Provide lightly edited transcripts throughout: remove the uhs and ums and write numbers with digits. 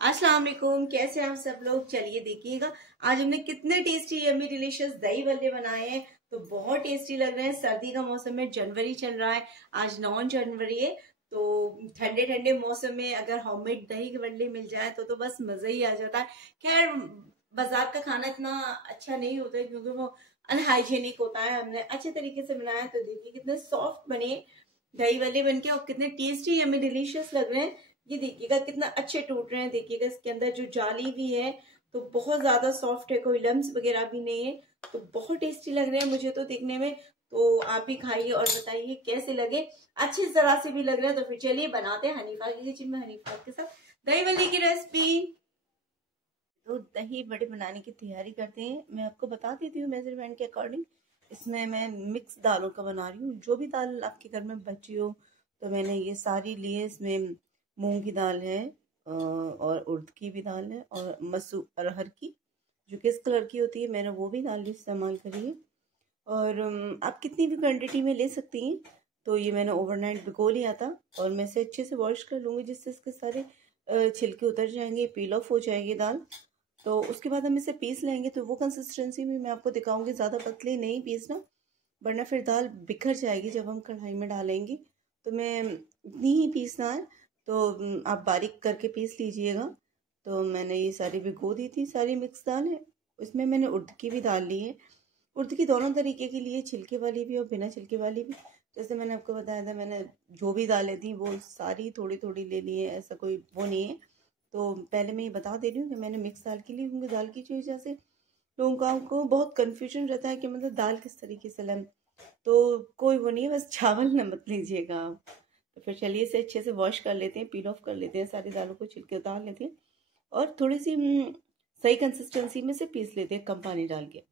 अस्सलाम वालेकुम, कैसे हैं आप सब लोग। चलिए देखिएगा, आज हमने कितने टेस्टी यम्मी डिलीशियस दही भल्ले बनाए हैं। तो बहुत टेस्टी लग रहे हैं। सर्दी का मौसम है, जनवरी चल रहा है, आज 9 जनवरी है। तो ठंडे ठंडे मौसम में अगर होममेड दही के भल्ले मिल जाए तो बस मजा ही आ जाता है। खैर, बाजार का खाना इतना अच्छा नहीं होता है क्योंकि वो अनहाइजेनिक होता है। हमने अच्छे तरीके से बनाया तो देखिए कितने सॉफ्ट बने दही भल्ले बनके और कितने टेस्टी यम्मी डिलीशियस लग रहे हैं। ये देखिएगा कितना अच्छे टूट रहे हैं। देखिएगा इसके अंदर जो जाली भी है तो बहुत ज्यादा सॉफ्ट है, कोई लम्स वगैरह भी नहीं है। तो बहुत टेस्टी लग रहे हैं मुझे तो देखने में। तो आप भी खाइए और बताइए कैसे लगे। अच्छी तरह से भी लग रहे हैं। तो फिर चलिए बनाते हैं हनीफा की किचन में हनीफा के साथ दही भल्ले की रेसिपी। तो दही बड़े बनाने की तैयारी करते हैं। मैं आपको बता देती हूँ मेजरमेंट के अकॉर्डिंग। इसमें मैं मिक्स दालों का बना रही हूँ। जो भी दाल आपके घर में बची हो तो मैंने ये सारी ली है। इसमें मूंग की दाल है और उड़द की भी दाल है और मसूर अरहर की जो किस कलर की होती है, मैंने वो भी दाल इस्तेमाल करी है। और आप कितनी भी क्वांटिटी में ले सकती हैं। तो ये मैंने ओवरनाइट भिगो लिया था और मैं इसे अच्छे से वॉश कर लूँगी जिससे इसके सारे छिलके उतर जाएंगे, पील ऑफ हो जाएगी दाल। तो उसके बाद हम इसे पीस लेंगे। तो वो कंसिस्टेंसी में मैं आपको दिखाऊंगी, ज़्यादा पतली नहीं पीसना वरना फिर दाल बिखर जाएगी जब हम कढ़ाई में डालेंगे। तो मैं इतनी ही पीसना है। तो आप बारीक करके पीस लीजिएगा। तो मैंने ये सारी भिगो दी थी, सारी मिक्स दाल है। इसमें मैंने उड़द की भी दाल ली है। उड़द की दोनों तरीके की लिए, छिलके वाली भी और बिना छिलके वाली भी। जैसे मैंने आपको बताया था, मैंने जो भी दालें थी वो सारी थोड़ी थोड़ी ले ली है, ऐसा कोई वो नहीं है। तो पहले मैं ये बता दे रही हूँ कि मैंने मिक्स दाल की ली, क्योंकि दाल की वजह से लोगों को बहुत कन्फ्यूजन रहता है कि मतलब दाल किस तरीके से लें। तो कोई वो नहीं है, बस चावल न मत लीजिएगा आप। तो फिर चलिए इसे अच्छे से वॉश कर लेते हैं, पील ऑफ कर लेते हैं, सारी दालों को छिलके उतार लेते हैं और थोड़ी सी सही कंसिस्टेंसी में से पीस लेते हैं कम पानी डाल के।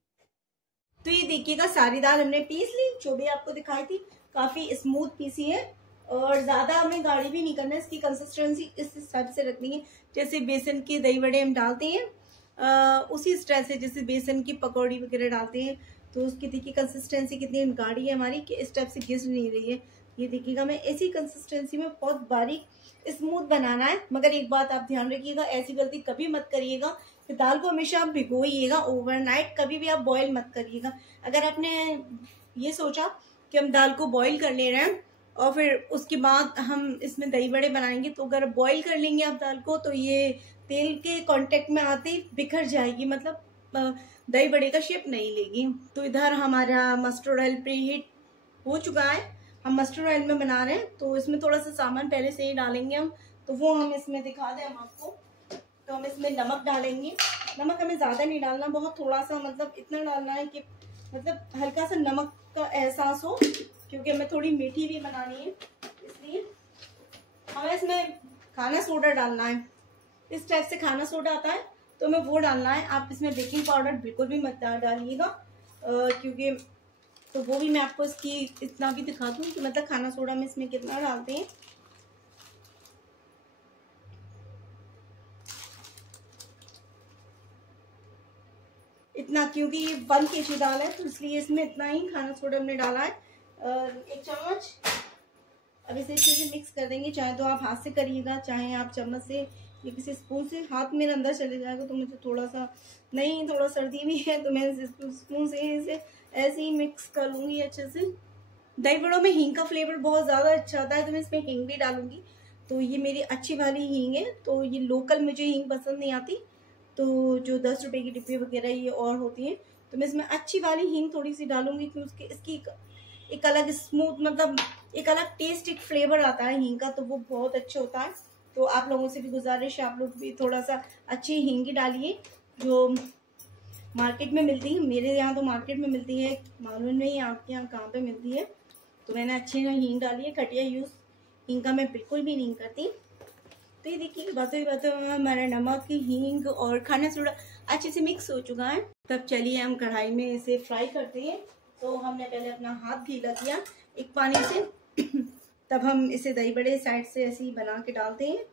तो ये देखिएगा सारी दाल हमने पीस ली, जो भी आपको दिखाई थी काफी स्मूथ पीसी है। और ज्यादा हमें गाढ़ी भी नहीं करना है, इसकी कंसिस्टेंसी इस हिसाब से रखनी है जैसे बेसन के दही बड़े हम डालते हैं उसी तरह से, जैसे बेसन की पकौड़ी वगैरह डालते हैं। तो उसकी देखिए कंसिस्टेंसी कितनी गाढ़ी है हमारी कि इस टाइप से घिस नहीं रही है। ये देखिएगा मैं ऐसी कंसिस्टेंसी में बहुत बारीक स्मूथ बनाना है। मगर एक बात आप ध्यान रखिएगा, ऐसी गलती कभी मत करिएगा कि दाल को हमेशा आप भिगोइएगा ओवरनाइट, कभी भी आप बॉईल मत करिएगा। अगर आपने ये सोचा कि हम दाल को बॉईल कर ले रहे हैं और फिर उसके बाद हम इसमें दही बड़े बनाएंगे, तो अगर बॉईल कर लेंगे आप दाल को तो ये तेल के कांटेक्ट में आते ही बिखर जाएगी, मतलब दही बड़े का शेप नहीं लेगी। तो इधर हमारा मस्टर्ड ऑयल प्री हीट हो चुका है। हम मस्टर्ड ऑयल में बना रहे हैं तो इसमें थोड़ा सा सामान पहले से ही डालेंगे हम। तो वो हम इसमें दिखा दें हम आपको। तो हम इसमें नमक डालेंगे। नमक हमें ज़्यादा नहीं डालना, बहुत थोड़ा सा, मतलब इतना डालना है कि मतलब हल्का सा नमक का एहसास हो, क्योंकि हमें थोड़ी मीठी भी बनानी है। इसलिए हमें इसमें खाना सोडा डालना है। इस टाइप से खाना सोडा आता है तो हमें वो डालना है। आप इसमें बेकिंग पाउडर बिल्कुल भी मत डालिएगा, क्योंकि तो वो भी मैं आपको इसकी इतना भी दिखा दूँ कि मतलब खाना सोडा में इसमें कितना डालते हैं। इतना, क्योंकि ये 1 kg दाल है तो इसलिए इसमें इतना ही खाना सोडा हमने डाला है, 1 चम्मच। अब इसे अच्छे से मिक्स कर देंगे। चाहे तो आप हाथ से करिएगा, चाहे आप चम्मच से या किसी स्पून से। हाथ मेरे अंदर चले जाएगा तो मुझे थोड़ा सा नहीं, थोड़ा सर्दी भी है तो मैं स्पून से इसे ऐसे ही मिक्स कर लूँगी अच्छे से। दही बड़ों में हींग का फ्लेवर बहुत ज़्यादा अच्छा आता है तो मैं इसमें हींग भी डालूंगी। तो ये मेरी अच्छी वाली हींग है, तो ये लोकल मुझे हींग पसंद नहीं आती। तो जो 10 रुपए की डिब्बी वगैरह ये और होती है, तो मैं इसमें अच्छी वाली हींग थोड़ी सी डालूंगी क्योंकि उसकी इसकी एक अलग स्मूथ, मतलब एक अलग टेस्ट, एक फ्लेवर आता है हींग का, तो वो बहुत अच्छा होता है। तो आप लोगों से भी गुजारिश है, आप लोग भी थोड़ा सा अच्छी हींग डालिए जो मार्केट में मिलती है। मेरे यहाँ तो मार्केट में मिलती है, मालूम नहीं आपके यहाँ कहाँ पे मिलती है। तो मैंने अच्छी हींग डाली है। खटिया यूज़ हींग का मैं बिल्कुल भी नहीं करती। तो ये देखिए बातों ही बातों में हमारा नमक, हींग और खाना सोडा अच्छे से मिक्स हो चुका है। तब चलिए हम कढ़ाई में इसे फ्राई करते हैं। तो हमने पहले अपना हाथ गीला किया एक पानी से तब हम इसे दही बड़े साइड से ऐसे ही बना के डालते हैं।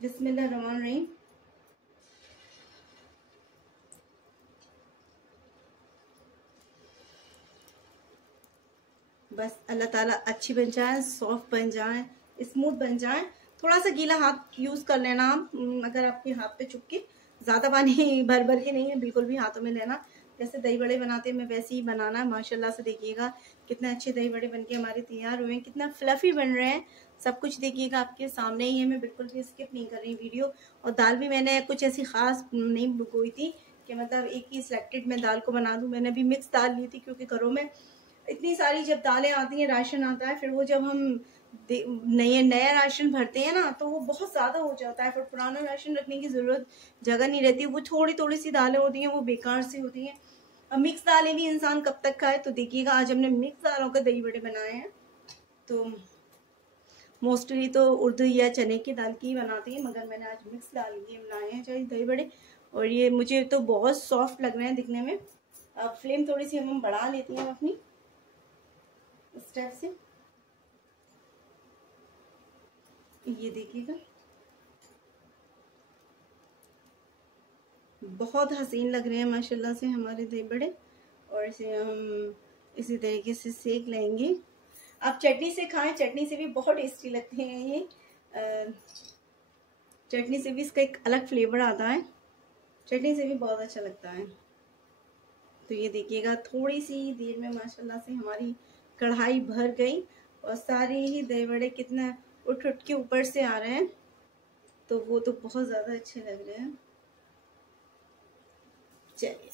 बिस्मिल्लाह रहमान रहीम। बस अल्लाह ताला अच्छी बन जाए, सॉफ्ट बन जाए, स्मूथ बन जाए, थोड़ा सा गीला हाथ यूज कर लेना आप, अगर आपके हाथ पे चुपके, ज्यादा पानी भर भर के नहीं है, बिल्कुल भी हाथों में लेना। जैसे दही बड़े बनाते हैं मैं वैसे ही बनाना है। माशाल्लाह से देखिएगा कितने अच्छे दही बड़े बनके हमारे तैयार हुए हैं, कितना फ्लफी बन रहे हैं। सब कुछ देखिएगा आपके सामने ही है, मैं बिल्कुल भी स्किप नहीं कर रही वीडियो। और दाल भी मैंने कुछ ऐसी खास नहीं भिगोई थी कि मतलब एक ही सिलेक्टेड मैं दाल को बना दूं। मैंने भी मिक्स दाल ली थी, क्योंकि घरों में इतनी सारी जब दालें आती हैं, राशन आता है, फिर वो जब हम नया राशन भरते हैं ना, तो वो बहुत ज्यादा हो जाता है, फिर पुराना राशन रखने की जरूरत जगह नहीं रहती। वो थोड़ी थोड़ी सी दालें होती हैं, वो बेकार सी होती हैं। अब मिक्स दालें भी इंसान कब तक खाए। तो देखिएगा आज हमने मिक्स दालों के दही बड़े बनाए हैं। तो मोस्टली तो उर्दू या चने की दाल की ही बनाती है, मगर मैंने आज मिक्स दाल के बनाए हैं चाहे दही बड़े। और ये मुझे तो बहुत सॉफ्ट लग रहे हैं दिखने में। अब फ्लेम थोड़ी सी हम बढ़ा लेती हैं अपनी इस टाइप से। ये देखिएगा बहुत हसीन लग रहे हैं माशाल्लाह से हमारे दही बड़े। और इसे हम इसी तरीके से सेक लेंगे। आप चटनी से खाएं, चटनी से भी बहुत टेस्टी लगते हैं ये। चटनी से भी इसका एक अलग फ्लेवर आता है, चटनी से भी बहुत अच्छा लगता है। तो ये देखिएगा थोड़ी सी देर में माशाल्लाह से हमारी कढ़ाई भर गई और सारे ही दही बड़े कितना उठ उठ के ऊपर से आ रहे हैं। तो वो तो बहुत ज्यादा अच्छे लग रहे हैं। चलिए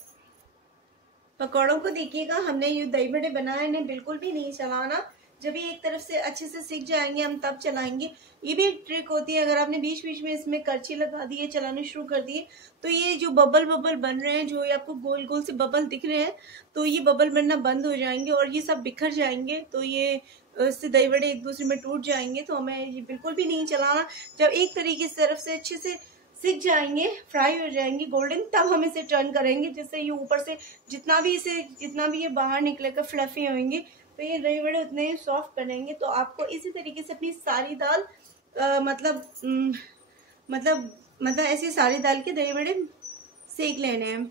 पकौड़ों को देखिएगा, हमने ये दही बड़े बनाए हैं, बिल्कुल भी नहीं चलाना। जब ये एक तरफ से अच्छे से सीख जाएंगे हम तब चलाएंगे। ये भी एक ट्रिक होती है, अगर आपने बीच बीच में इसमें करछी लगा दी है, चलाने शुरू कर दिए, तो ये जो बबल बबल बन रहे हैं, जो ये आपको गोल गोल से बबल दिख रहे हैं, तो ये बबल बनना बंद हो जाएंगे और ये सब बिखर जाएंगे। तो ये इससे दही बड़े एक दूसरे में टूट जाएंगे। तो हमें ये बिल्कुल भी नहीं चलाना। जब एक तरीके से तरफ से अच्छे से सीख जाएंगे, फ्राई हो जाएंगे गोल्डन, तब हम इसे टर्न करेंगे, जिससे ये ऊपर से जितना भी ये बाहर निकलेगा फ्लफी होंगे, तो ये दही बड़े उतने ही सॉफ्ट बनेंगे। तो आपको इसी तरीके से अपनी सारी दाल मतलब ऐसी सारी दाल के दही बड़े सेक लेने हैं।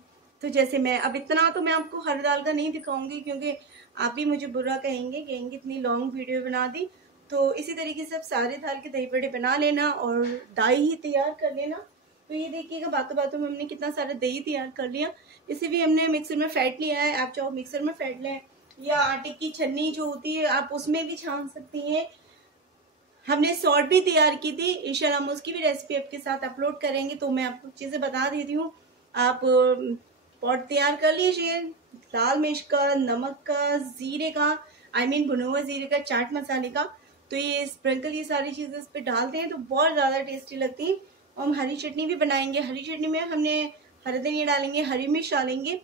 तो जैसे मैं अब इतना तो मैं आपको हर दाल का नहीं दिखाऊंगी, क्योंकि आप भी मुझे बुरा कहेंगे इतनी लॉन्ग वीडियो बना दी। तो इसी तरीके से आप सारे दाल के दही बड़े बना लेना और दाई ही तैयार कर लेना। तो ये देखिएगा बातों बातों में हमने कितना सारा दही तैयार कर लिया। इसे भी हमने मिक्सर में फेंट लिया है। आप चाहो मिक्सर में फेंट लें या आटे की छन्नी जो होती है आप उसमें भी छान सकती हैं। हमने सॉल्ट भी तैयार की थी, इंशाल्लाह हम उसकी भी रेसिपी आपके साथ अपलोड करेंगे। तो मैं आपको चीजें बता देती हूँ। आप पॉट तैयार कर लीजिए, लाल मिर्च का, नमक का, जीरे का, भुना हुआ जीरे का, चाट मसाले का। तो ये स्प्रिंकल ये सारी चीजें इस पे डालते हैं तो बहुत ज्यादा टेस्टी लगती है। और हम हरी चटनी भी बनाएंगे। हरी चटनी में हमने हरे धनिया डालेंगे, हरी मिर्च डालेंगे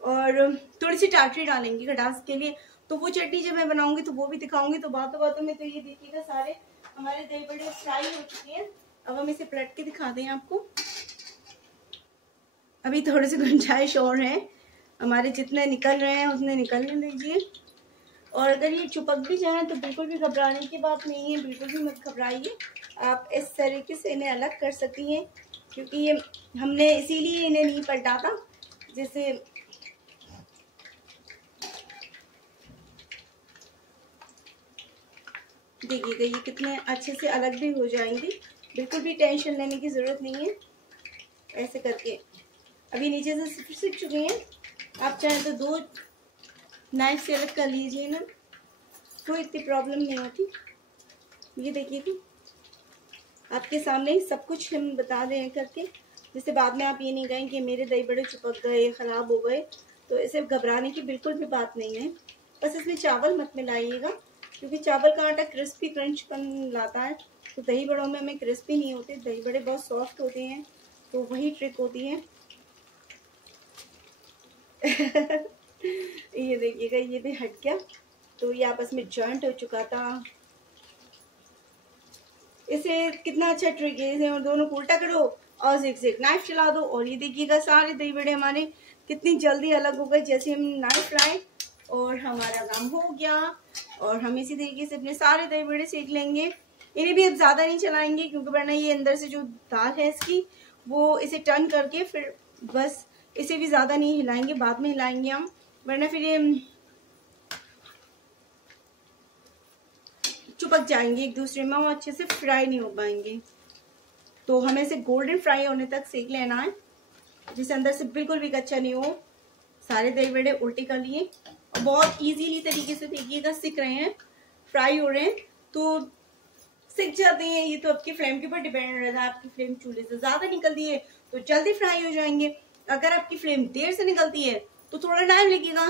और थोड़ी सी टाटरी डालेंगे खटास के लिए। तो वो चटनी जब मैं बनाऊंगी तो वो भी दिखाऊंगी। तो बातों बातों में तो ये देखिएगा सारे हमारे दही बड़े फ्राई हो चुके हैं। अब हम इसे पलट के दिखाते हैं आपको। अभी थोड़े से गुंजाइश और है, हमारे जितने निकल रहे हैं उतने निकलने दीजिए। और अगर ये चिपक भी जाए तो बिल्कुल भी घबराने की बात नहीं है, बिल्कुल भी मत घबराइए। आप इस तरीके से इन्हें अलग कर सकती हैं, क्योंकि ये हमने इसीलिए इन्हें नहीं पलटा था। जैसे देखिएगा ये कितने अच्छे से अलग भी हो जाएंगी, बिल्कुल भी टेंशन लेने की जरूरत नहीं है। ऐसे करके अभी नीचे से सीख चुके हैं। आप चाहे तो 2 नाइफ से अलग कर लीजिए ना, तो इतनी प्रॉब्लम नहीं होती। ये देखिए आपके सामने ही सब कुछ हम बता रहे हैं करके, जिससे बाद में आप ये नहीं कहें कि मेरे दही बड़े चिपक गए, खराब हो गए। तो इसे घबराने की बिल्कुल भी बात नहीं है। बस इसमें चावल मत मिलाइएगा, क्योंकि चावल का आटा क्रिस्पी क्रंचपन लाता है। तो दही बड़ों में हमें क्रिस्पी नहीं होते, दही बड़े बहुत सॉफ्ट होते हैं। तो वही ट्रिक होती है। ये देखिएगा ये भी हट गया। तो ये आपस में जॉइंट हो चुका था। इसे कितना अच्छा ट्रिक है, इसे और दोनों को उल्टा करो और जिग नाइफ चला दो और ये देखिएगा सारे दही बड़े हमारे कितनी जल्दी अलग हो गए। जैसे हम नाइफ लाए और हमारा काम हो गया। और हम इसी तरीके से अपने सारे दही बड़े सेक लेंगे। इन्हें भी अब ज्यादा नहीं चलाएंगे, क्योंकि वरना ये अंदर से जो दाल है इसकी वो इसे टर्न करके फिर बस इसे भी ज्यादा नहीं हिलाएंगे, बाद में हिलाएंगे हम, वरना फिर ये चिपक जाएंगे एक दूसरे में और अच्छे से फ्राई नहीं हो पाएंगे। तो हमें इसे गोल्डन फ्राई होने तक सेक लेना है, जिससे अंदर से बिल्कुल भी कच्चा नहीं हो। सारे दही बड़े उल्टे कर लिए और बहुत इजीली तरीके से देखिएगा सिक रहे हैं, फ्राई हो रहे हैं तो सिक जाते हैं। ये तो आपकी फ्लेम के ऊपर डिपेंड रहता है, आपकी फ्लेम चूल्हे से ज्यादा निकलती है तो जल्दी फ्राई हो जाएंगे, अगर आपकी फ्लेम देर से निकलती है तो थोड़ा टाइम लगेगा।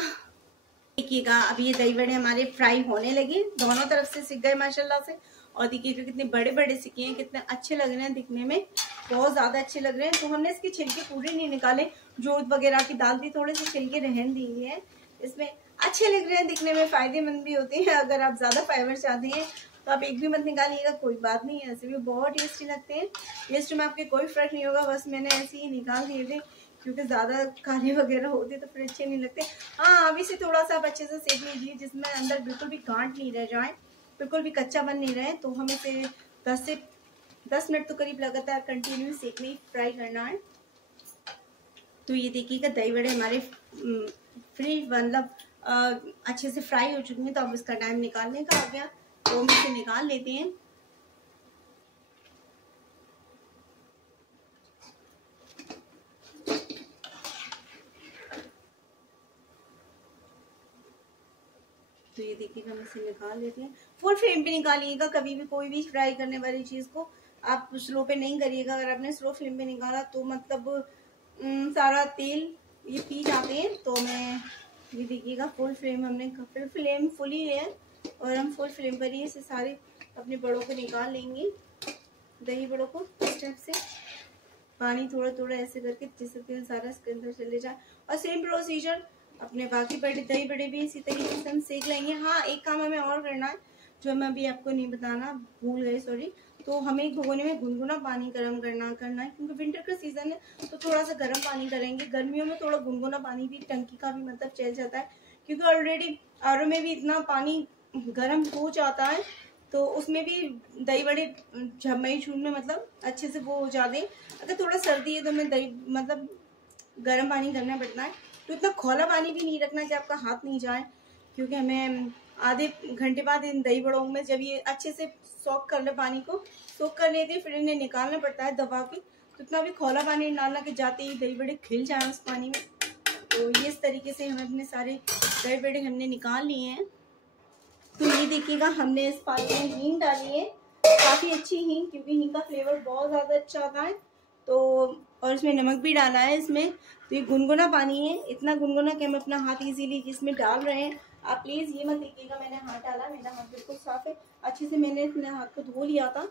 देखिएगा अब ये दही बड़े हमारे फ्राई होने लगे, दोनों तरफ से सिक गए माशाल्लाह से। और देखिएगा कितने बड़े बड़े सिके हैं, कितने अच्छे लग रहे हैं दिखने में, बहुत ज्यादा अच्छे लग रहे हैं। तो हमने इसके छिलके पूरे नहीं निकाले, जोत वगैरह की डाल दी, थोड़े से छिलके रहन दिए हैं इसमें। अच्छे लग रहे हैं दिखने में, फायदेमंद भी होते हैं। अगर आप ज्यादा फाइबर चाहते हैं तो आप एक भी मत निकालिएगा, कोई बात नहीं है, ऐसे भी बहुत टेस्टी लगते हैं। टेस्ट में आपके कोई फर्क नहीं होगा, बस मैंने ऐसे ही निकाल दिए थे क्योंकि ज्यादा काले वगैरह होते तो फिर अच्छे नहीं लगते। हाँ अभी से थोड़ा सा आप अच्छे से सेक लीजिए जिसमें अंदर बिल्कुल भी गांठ नहीं रह जाए, बिल्कुल भी कच्चा बन नहीं रहे। तो हमें इसे 10 मिनट तो करीब लगातार कंटिन्यू सेकने ही फ्राई करना है। तो ये देखिएगा दही बड़े हमारे फ्री मतलब अच्छे से फ्राई हो चुके हैं। तो अब इसका टाइम निकालने का आ गया, तो हम इसे निकाल लेते हैं। तो ये देखिएगा हम इसे निकाल लेते हैं। फुल फ्लेम पे निकालिएगा, कभी भी कोई भी फ्राई करने वाली चीज को आप स्लो पे नहीं करिएगा। अगर आपने स्लो फ्लेम पे निकाला तो मतलब सारा तेल ये पी जाते हैं। तो मैं ये देखिएगा फुल फ्लेम हमने फ्लेम फुल ही है और हम फुल फ्लेम पर ही इसे सारे अपने बड़ों को निकाल लेंगे, दही बड़ों को इस टाइप से पानी थोड़ा थोड़ा ऐसे करके जिससे तेल सारा इसके अंदर चले जाए। और सेम प्रोसीजर अपने बाकी बड़े दही बड़े भी इसी तरीके से हम सेक लेंगे। हाँ एक काम हमें और करना है जो मैं अभी आपको नहीं बताना भूल गए, सॉरी। तो हमें एक भगोने में गुनगुना पानी गर्म करना है क्योंकि विंटर का सीजन है तो थोड़ा सा गर्म पानी करेंगे। गर्मियों में थोड़ा गुनगुना पानी भी टंकी का भी मतलब चल जाता है क्योंकि ऑलरेडी आरओ में भी इतना पानी गर्म हो जाता है तो उसमें भी दही बड़े झमई छून में मतलब अच्छे से वो हो जाते हैं। अगर थोड़ा सर्दी है तो हमें दही मतलब गर्म पानी करना पड़ता है। तो इतना खौला पानी भी नहीं रखना कि आपका हाथ नहीं जाए, क्योंकि हमें आधे घंटे बाद इन दही बड़ों में जब ये अच्छे से सोक कर ले, पानी को सोक कर लेते हैं फिर इन्हें निकालना पड़ता है दबा के। तो इतना भी खौला पानी डालना कि जाते ही दही बड़े खिल जाए उस पानी में। तो ये इस तरीके से हमें अपने सारे दही बड़े हमने निकाल लिए हैं। तो ये देखिएगा हमने इस पानी में हींग डाली है, काफी अच्छी हींग, क्योंकि हींग का फ्लेवर बहुत ज्यादा अच्छा आता है। तो और इसमें नमक भी डाला है इसमें। तो ये गुनगुना पानी है, इतना गुनगुना कि हम अपना हाथ इजीली इसमें डाल रहे हैं। आप प्लीज ये मत देखिएगा मैंने हाथ डाला, मेरा हाथ बिल्कुल साफ है, अच्छे से मैंने अपने हाथ को धो लिया था।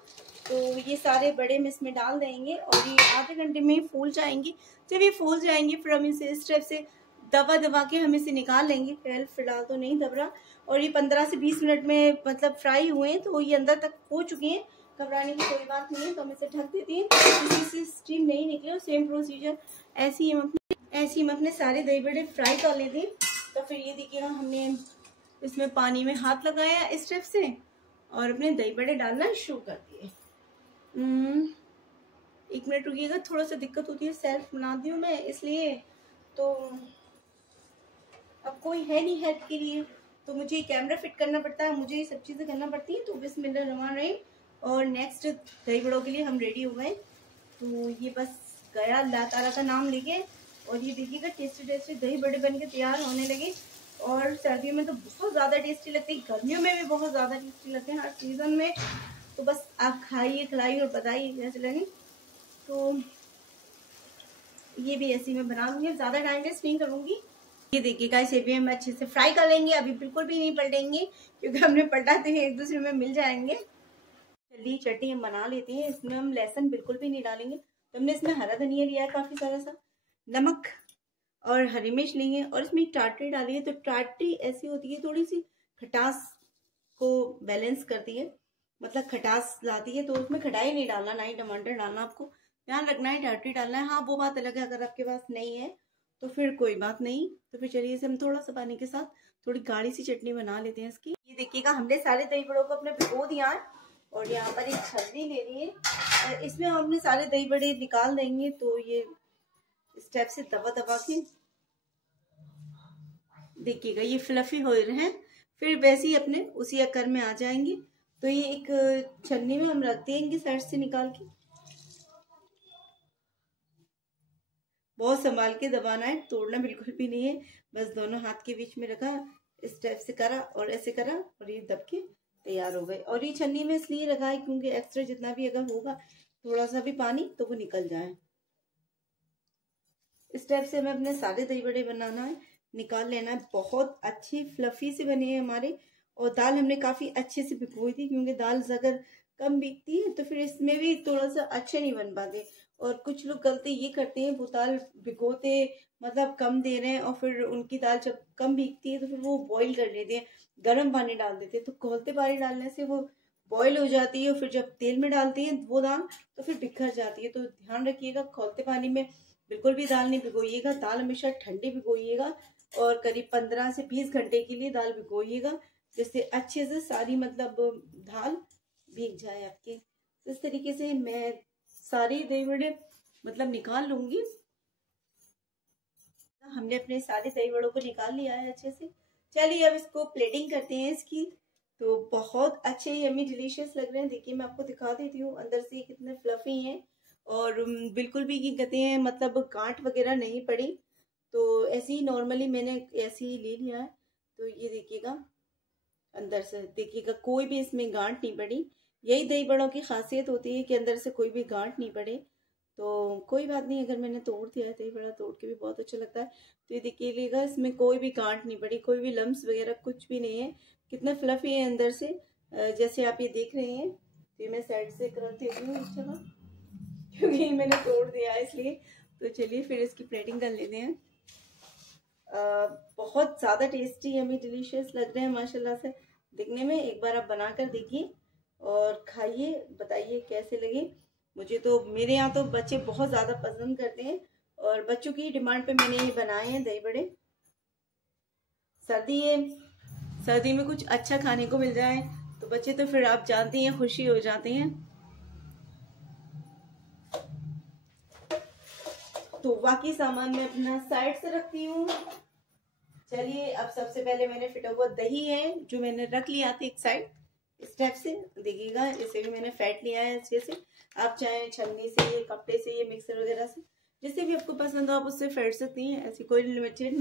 तो ये सारे बड़े हम इसमें डाल देंगे और ये आधे घंटे में फूल जाएंगी। जब ये फूल जाएंगे फिर हम इसे इस टाइप से दबा दबा के हम इसे निकाल लेंगे। फिलहाल तो नहीं दब रहा। और ये 15 से 20 मिनट में मतलब फ्राई हुए हैं, तो ये अंदर तक हो चुके हैं, घबराने की कोई बात नहीं है। तो हम इसे ढक देते हैं, किसी से स्टीम नहीं निकले। और सेम प्रोसीजर ऐसे ही हम अपने सारे दही बड़े फ्राई कर लेते हैं। तो फिर ये देखिएगा हमने इसमें पानी में हाथ लगाया इस स्टेप से और अपने दही बड़े डालना शुरू कर दिए। 1 मिनट रुकिएगा, थोड़ा सा दिक्कत होती है, सेल्फ बनाती हूँ मैं इसलिए, तो अब कोई है नहीं हेल्प के लिए तो मुझे कैमरा फिट करना पड़ता है, मुझे ये सब चीज़ें करना पड़ती हैं। तो बिस्मिल्लाहिर्रहमानिर्रहीम। और नेक्स्ट दही बड़ों के लिए हम रेडी हो गए। तो ये बस गया अल्लाह ताला का नाम लेके। और ये देखिएगा टेस्टी टेस्टी दही बड़े बन के तैयार होने लगे। और सर्दियों में तो बहुत ज़्यादा टेस्टी लगते हैं, गर्मियों में भी बहुत ज़्यादा टेस्टी लगते हैं, हर सीज़न में। तो बस आप खाइए खिलाइए और बताइए कैसे लगे। तो ये भी ऐसे मैं बना लूँगी, ज़्यादा टाइम वेस्ट नहीं करूँगी। ये देखिएगा इसे भी हम अच्छे से फ्राई कर लेंगे, अभी बिल्कुल भी नहीं पलटेंगे क्योंकि हमने पलटा तो एक दूसरे में मिल जाएंगे। जल्दी चटनी हम बना लेते हैं। इसमें हम लहसुन बिल्कुल भी नहीं डालेंगे। तो हमने इसमें हरा धनिया लिया है काफी सारा सा, नमक और हरी मिर्च लेंगे और इसमें टाटरी डाली है। तो टाटरी ऐसी होती है थोड़ी सी खटास को बैलेंस करती है, मतलब खटास लाती है। तो उसमें खटाई नहीं डालना, ना ही टमाटर डालना, आपको ध्यान रखना है टाटरी डालना है। हाँ वो बात अलग है, अगर आपके पास नहीं है तो फिर कोई बात नहीं। तो फिर चलिए इसे हम थोड़ा सा पानी के साथ थोड़ी गाढ़ी सी चटनी बना लेते हैं इसकी। ये देखिएगा हमने सारे दही बड़ों को अपने भिगो दिया है और यहाँ पर एक छलनी ले ली है और इसमें हम अपने सारे दही बड़े निकाल देंगे। तो ये स्टेप से दबा दबा के देखिएगा ये फ्लफी हो रहे हैं, फिर वैसे ही अपने उसी आकार में आ जाएंगे। तो ये एक छन्नी में हम रख देंगे साइड से निकाल के। बहुत संभाल के दबाना है, तोड़ना बिल्कुल भी नहीं है। बस दोनों हाथ के बीच में रखा, इस टाइप से करा और ऐसे करा और ये दब के तैयार हो गए। और ये छन्नी में इसलिए रखा है क्योंकि एक्स्ट्रा जितना भी अगर होगा थोड़ा सा भी पानी तो वो निकल जाए। इस टाइप से हमें अपने सारे दही बड़े बनाना है, निकाल लेना है। बहुत अच्छी फ्लफी से बने हैं हमारे। और दाल हमने काफी अच्छे से भिगोई थी, क्योंकि दाल अगर कम भीगती है तो फिर इसमें भी थोड़ा सा अच्छे नहीं बन पाते। और कुछ लोग गलती ये करते हैं, वो दाल भिगोते मतलब कम दे रहे हैं और फिर उनकी दाल जब कम भीगती है तो फिर वो बॉईल कर लेते हैं, गर्म पानी डाल देते हैं। तो खौलते पानी डालने से वो बॉईल हो जाती है और फिर जब तेल में डालते हैं वो दाल तो फिर बिखर जाती है। तो ध्यान रखिएगा, खौलते पानी में बिल्कुल भी दाल नहीं भिगोइएगा। दाल हमेशा ठंडी भिगोइएगा और करीब 15 से 20 घंटे के लिए दाल भिगोइएगा, जिससे अच्छे से सारी मतलब दाल भीग जाए आपके। इस तरीके से मैं सारी दही बड़े मतलब निकाल लूंगी। हमने अपने सारे दही बड़ों को निकाल लिया है अच्छे से। चलिए अब इसको प्लेटिंग करते हैं इसकी। तो बहुत अच्छे यम्मी डिलीशियस लग रहे हैं। देखिए मैं आपको दिखा देती हूँ अंदर से कितने फ्लफी हैं और बिल्कुल भी ये कहते हैं मतलब गांठ वगैरह नहीं पड़ी। तो ऐसे ही नॉर्मली मैंने ऐसे ही ले लिया है। तो ये देखिएगा अंदर से, देखिएगा कोई भी इसमें गांठ नहीं पड़ी। यही दही बड़ों की खासियत होती है कि अंदर से कोई भी गांठ नहीं पड़े। तो कोई बात नहीं, अगर मैंने तोड़ दिया है, दही बड़ा तोड़ के भी बहुत अच्छा लगता है। तो ये देखिएगा इसमें कोई भी गांठ नहीं पड़ी, कोई भी लम्स वगैरह कुछ भी नहीं है। कितना फ्लफी है अंदर से, जैसे आप ये देख रहे हैं। तो ये मैं साइड से कर देती हूँ इस जगह, क्योंकि मैंने तोड़ दिया है इसलिए। तो चलिए फिर इसकी प्लेटिंग कर लेते हैं। बहुत ज़्यादा टेस्टी यम्मी डिलीशियस लग रहे हैं माशाल्लाह से दिखने में। एक बार आप बनाकर देखिए और खाइए, बताइए कैसे लगे। मुझे तो मेरे यहाँ तो बच्चे बहुत ज़्यादा पसंद करते हैं और बच्चों की डिमांड पे मैंने ये बनाए हैं दही बड़े। सर्दी है, सर्दी में कुछ अच्छा खाने को मिल जाए तो बच्चे तो फिर आप जानते हैं खुशी हो जाते हैं। तो बाकी सामान मैं अपना साइड से रखती हूँ। चलिए अब सबसे पहले मैंने फिटा हुआ दही है जो मैंने रख लिया था एक साइड, इस टाइप से देखिएगा। इसे भी मैंने फेंट लिया है अच्छे से। आप चाहे छन्नी से, ये कपड़े से, ये मिक्सर वगैरह से, जिससे भी आपको पसंद हो आप उससे फेंट सकती हैं। ऐसी कोई लिमिटेड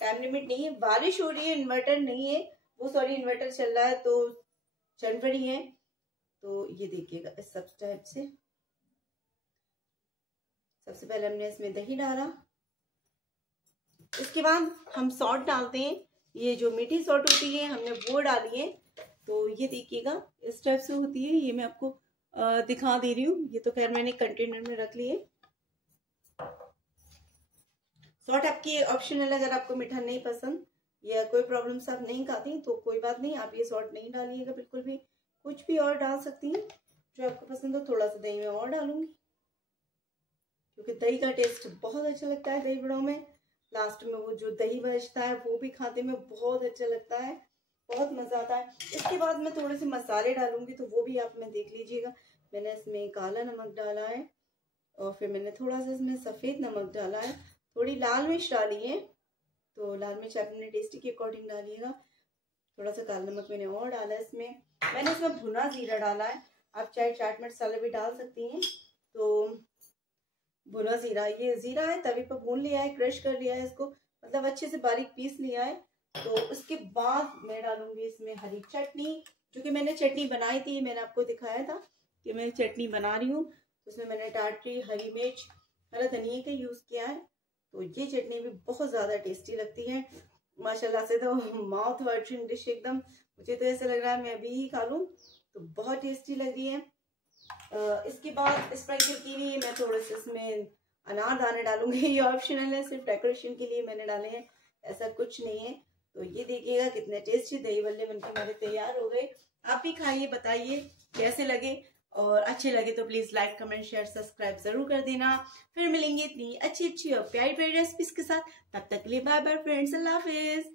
टाइम लिमिट नहीं है। बारिश हो रही है, इन्वर्टर नहीं है, वो सॉरी इन्वर्टर चल रहा है तो जनवरी है। तो ये देखिएगा इस सब टाइप से। सबसे पहले हमने इसमें दही डाला, इसके बाद हम सॉल्ट डालते हैं। ये जो मीठी सॉल्ट होती है हमने वो डाली है। तो ये देखिएगा इस टाइप से होती है। ये मैं आपको दिखा दे रही हूँ। ये तो खैर मैंने कंटेनर में रख लिए। सॉल्ट आपकी ऑप्शनल, अगर आपको मीठा नहीं पसंद या कोई प्रॉब्लम से आप नहीं खाती तो कोई बात नहीं, आप ये सॉल्ट नहीं डालिएगा बिल्कुल भी। कुछ भी और डाल सकती हैं जो आपको पसंद हो। थोड़ा सा दही में और डालूंगी क्योंकि दही का टेस्ट बहुत अच्छा लगता है दही बड़ों में। लास्ट में वो जो दही बचता है वो भी खाते में बहुत अच्छा लगता है, बहुत मजा आता है। इसके बाद मैं थोड़े से मसाले डालूंगी तो वो भी आप में देख लीजिएगा। मैंने इसमें काला नमक डाला है और फिर मैंने थोड़ा सा इसमें सफेद नमक डाला है, थोड़ी लाल मिर्च डाली है। तो लाल मिर्च आप अपने टेस्टी के अकॉर्डिंग डालिएगा। थोड़ा सा काला नमक मैंने और डाला है इसमें। मैंने इसमें भुना जीरा डाला है, आप चाहे चाट मसाला भी डाल सकती हैं। तो भुना जीरा, ये जीरा है तवे पर भून लिया है, क्रश कर लिया है इसको, मतलब अच्छे से बारीक पीस लिया है। तो उसके बाद मैं डालूंगी इसमें हरी चटनी, जो कि मैंने चटनी बनाई थी, मैंने आपको दिखाया था कि मैं चटनी बना रही हूँ। तो उसमें मैंने टाटरी, हरी मिर्च, हरा धनिया का यूज किया है। तो ये चटनी भी बहुत ज्यादा टेस्टी लगती है माशाल्लाह से। तो माउथ वाटरिंग डिश एकदम, मुझे तो ऐसा लग रहा है मैं अभी ही खा लूं। तो बहुत टेस्टी लग रही है। इसके बाद स्प्रिंकल के लिए मैं थोड़े से इसमें अनार दाने डालूंगी। ये ऑप्शनल है, सिर्फ डेकोरेशन के लिए मैंने डाले हैं, ऐसा कुछ नहीं है। तो ये देखिएगा कितने टेस्टी दही बल्ले बनके हमारे तैयार हो गए। आप भी खाइए, बताइए कैसे लगे, और अच्छे लगे तो please like, comment, share, subscribe जरूर कर देना। फिर मिलेंगे इतनी अच्छी अच्छी और प्यारी प्यारी रेसिपीज के साथ। तब तक के लिए बाय बाय फ्रेंड्स, अल्लाह हाफिज।